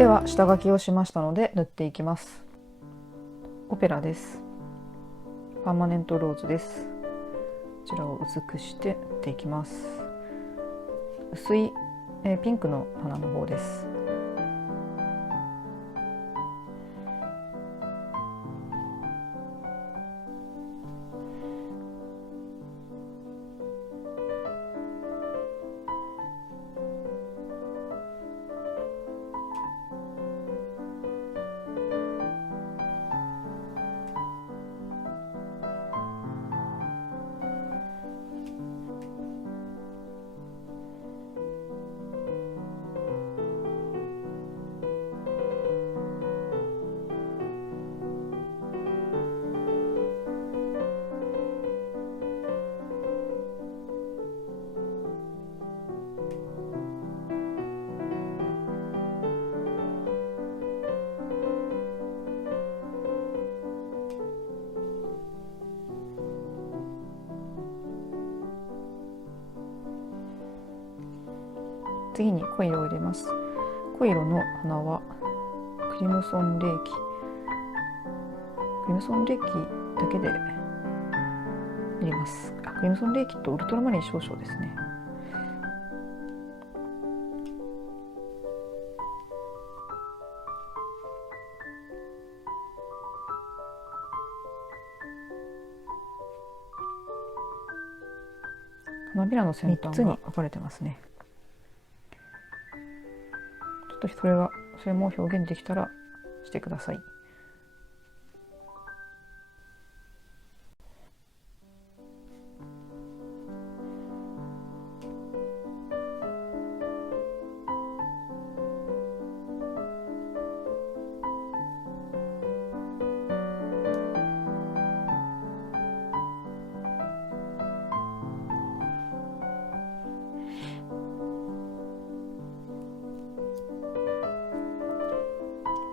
では下書きをしましたので塗っていきます。オペラです。パーマネントローズです。こちらを薄くして塗っていきます。薄いピンクの花の方です。次に濃い色を入れます。濃い色の花はクリムソンレーキ。クリムソンレーキだけで入れます。クリムソンレーキとウルトラマリン少々ですね。花びらの先端が分かれてますね。ちょっとそれも表現できたらしてください。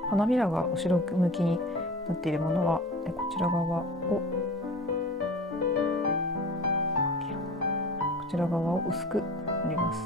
花びらが後ろ向きになっているものはこちら側を薄く塗ります。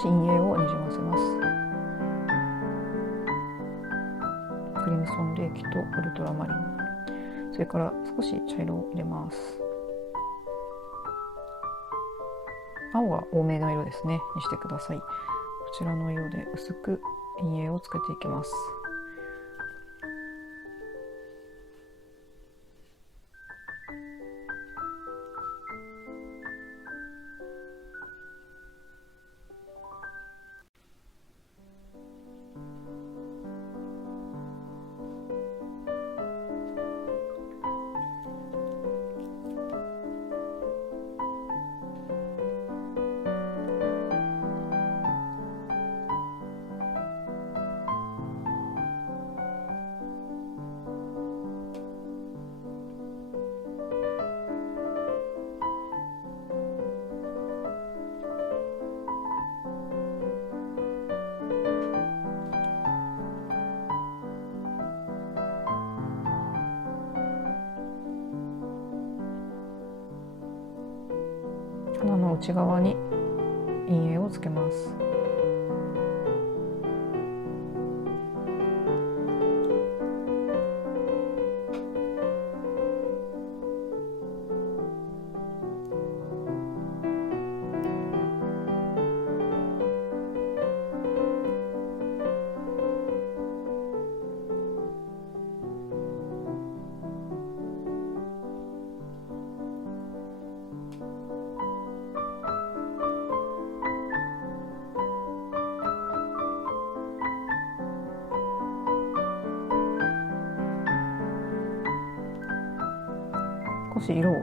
陰影をにじませます。クリムソンレーキとウルトラマリン、それから少し茶色を入れます。青は多めの色ですねにしてください。こちらの色で薄く陰影をつけていきます。花の内側に陰影をつけます。少し色を、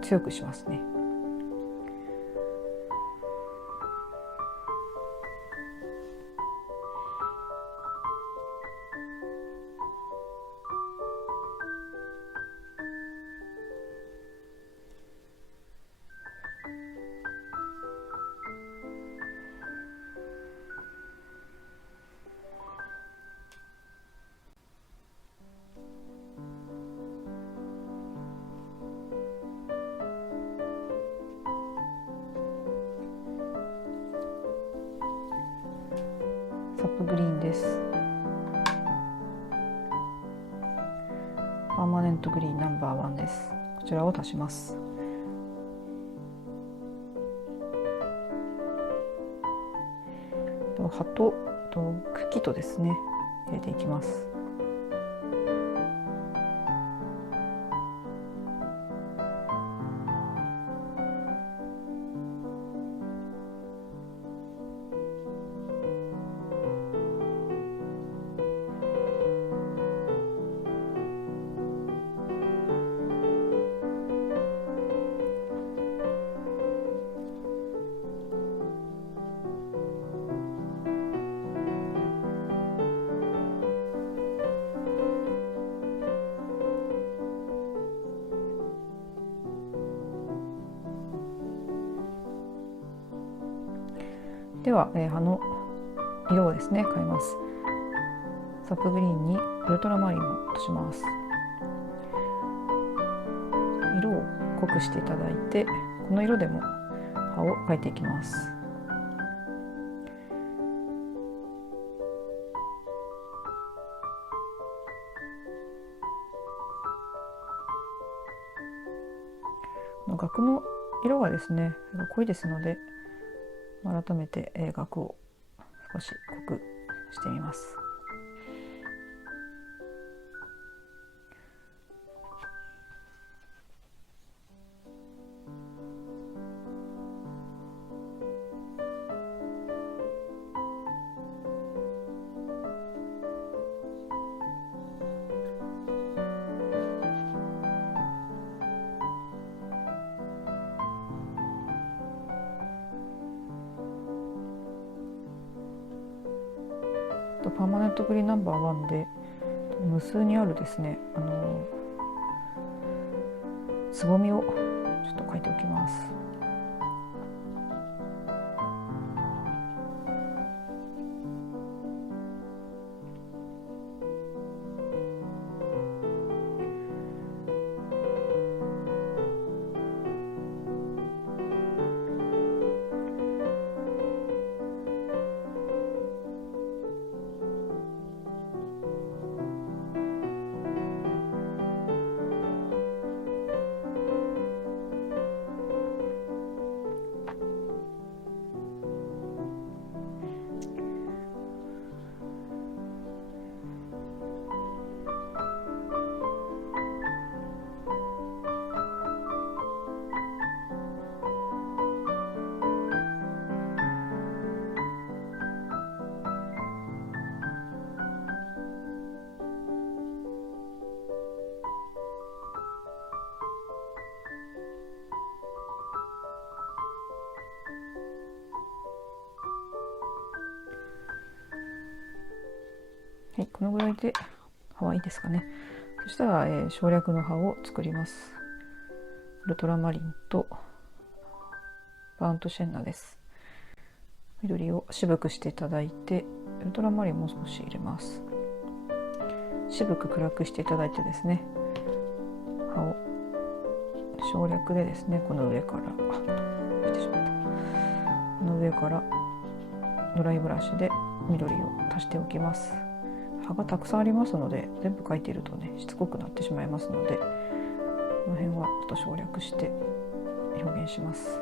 強くしますね。サップグリーンです。パーマネントグリーンナンバー1です。こちらを足します。葉と茎とですね入れていきます。では、葉の色をですね変えます。サップグリーンにウルトラマリンを落とします。色を濃くしていただいて、この色でも葉を描いていきます。額の色がですね濃いですので、改めて額を少し濃くしてみます。パーマネントグリーンナンバー1で無数にあるですねつぼみをちょっと描いておきます。はい、このぐらいで葉はいいですかね。そしたら、省略の葉を作ります。ウルトラマリンとバーントシェンナです。緑を渋くしていただいて、ウルトラマリンもう少し入れます。渋く暗くしていただいてですね、葉を省略でですね、この上から来てしまったこの上からドライブラシで緑を足しておきます。葉がたくさんありますので、全部描いているとねしつこくなってしまいますので、この辺はちょっと省略して表現します。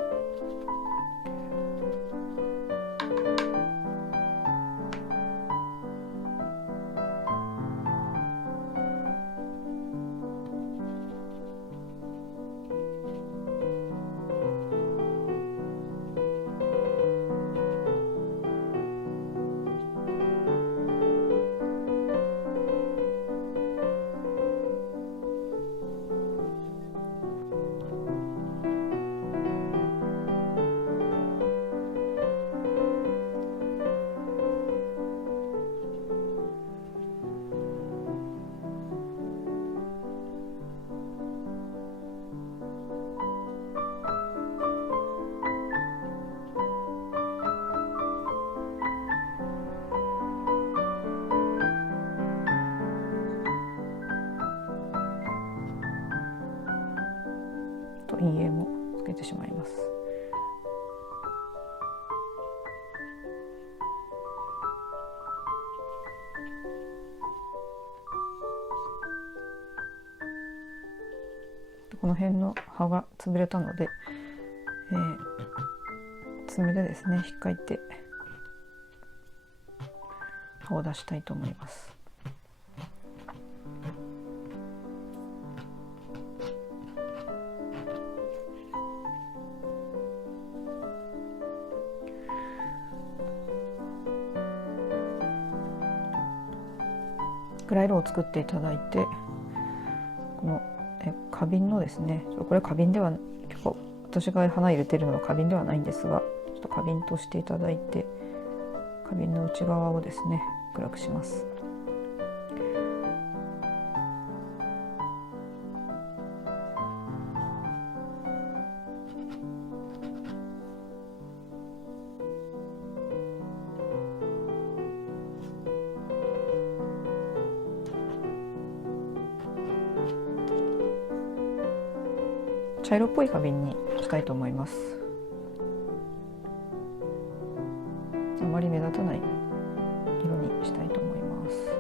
陰影もつけてしまいます。この辺の葉が潰れたので、爪でですね引っかいて葉を出したいと思います。暗い色を作っていただいて、この花瓶のですね、これ花瓶では結構私が花入れてるのは花瓶ではないんですが、ちょっと花瓶としていただいて、花瓶の内側をですね暗くします。茶色っぽい花瓶にしたいと思います。あまり目立たない色にしたいと思います。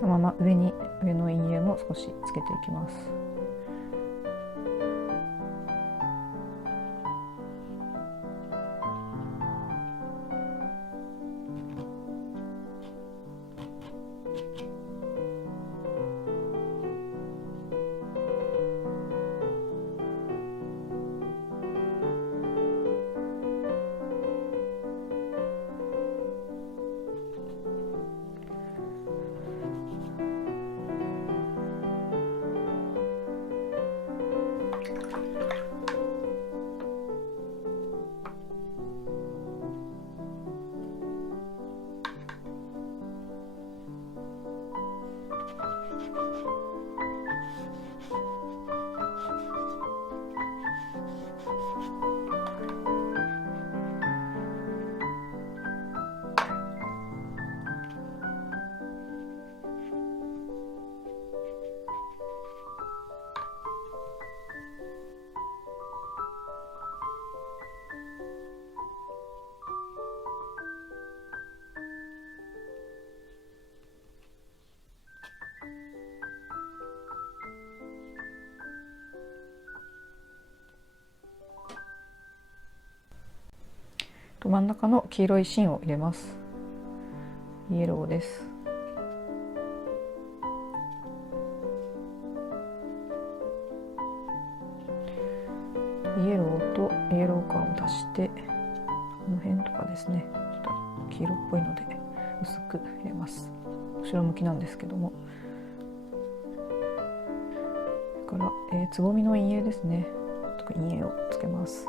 このまま上の陰影も少しつけていきます。真ん中の黄色い芯を入れます。イエローです。イエローとイエロー感を足して、この辺とかですね、ちょっと黄色っぽいので薄く入れます。後ろ向きなんですけども、それから、つぼみの陰影ですね、陰影をつけます。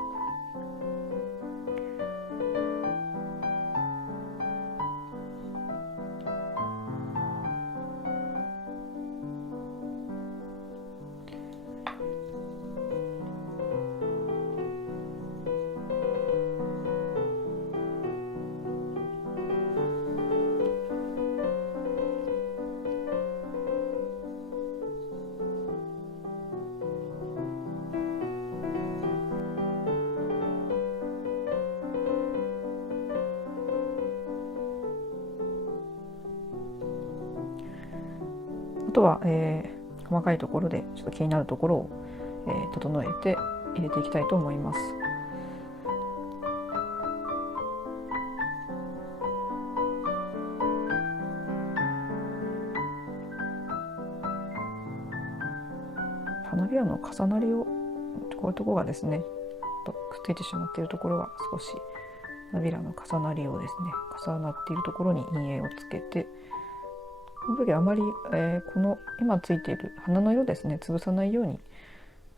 とは、細かいところでちょっと気になるところを、整えて入れていきたいと思います。花びらの重なりを、こういうところがですねくっついてしまっているところは少し花びらの重なりをですね、重なっているところに陰影をつけて、この時あまり、この今ついている花の色ですね、潰さないように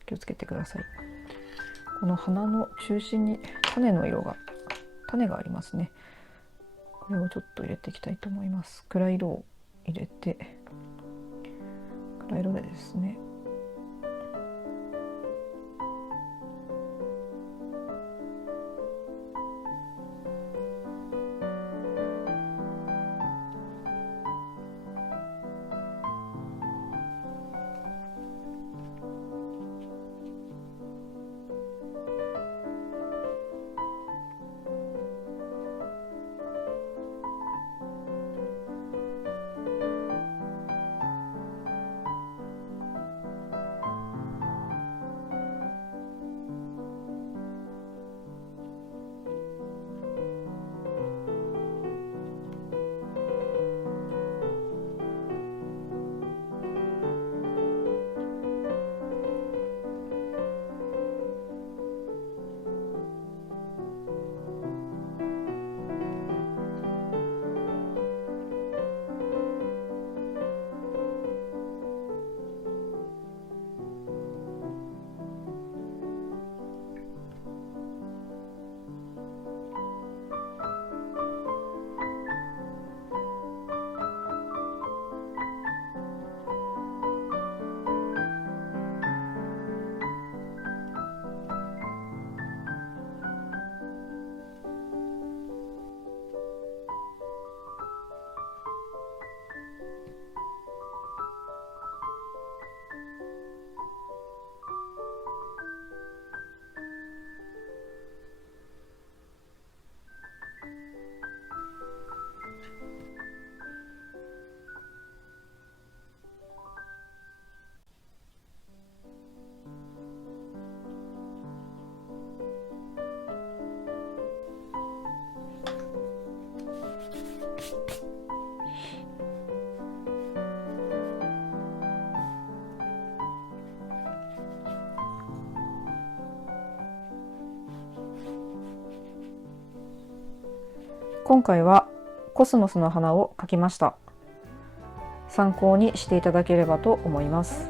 気をつけてください。この花の中心に種がありますね。これをちょっと入れていきたいと思います。暗い色を入れて、暗い色でですね、今回はコスモスの花を描きました。参考にしていただければと思います。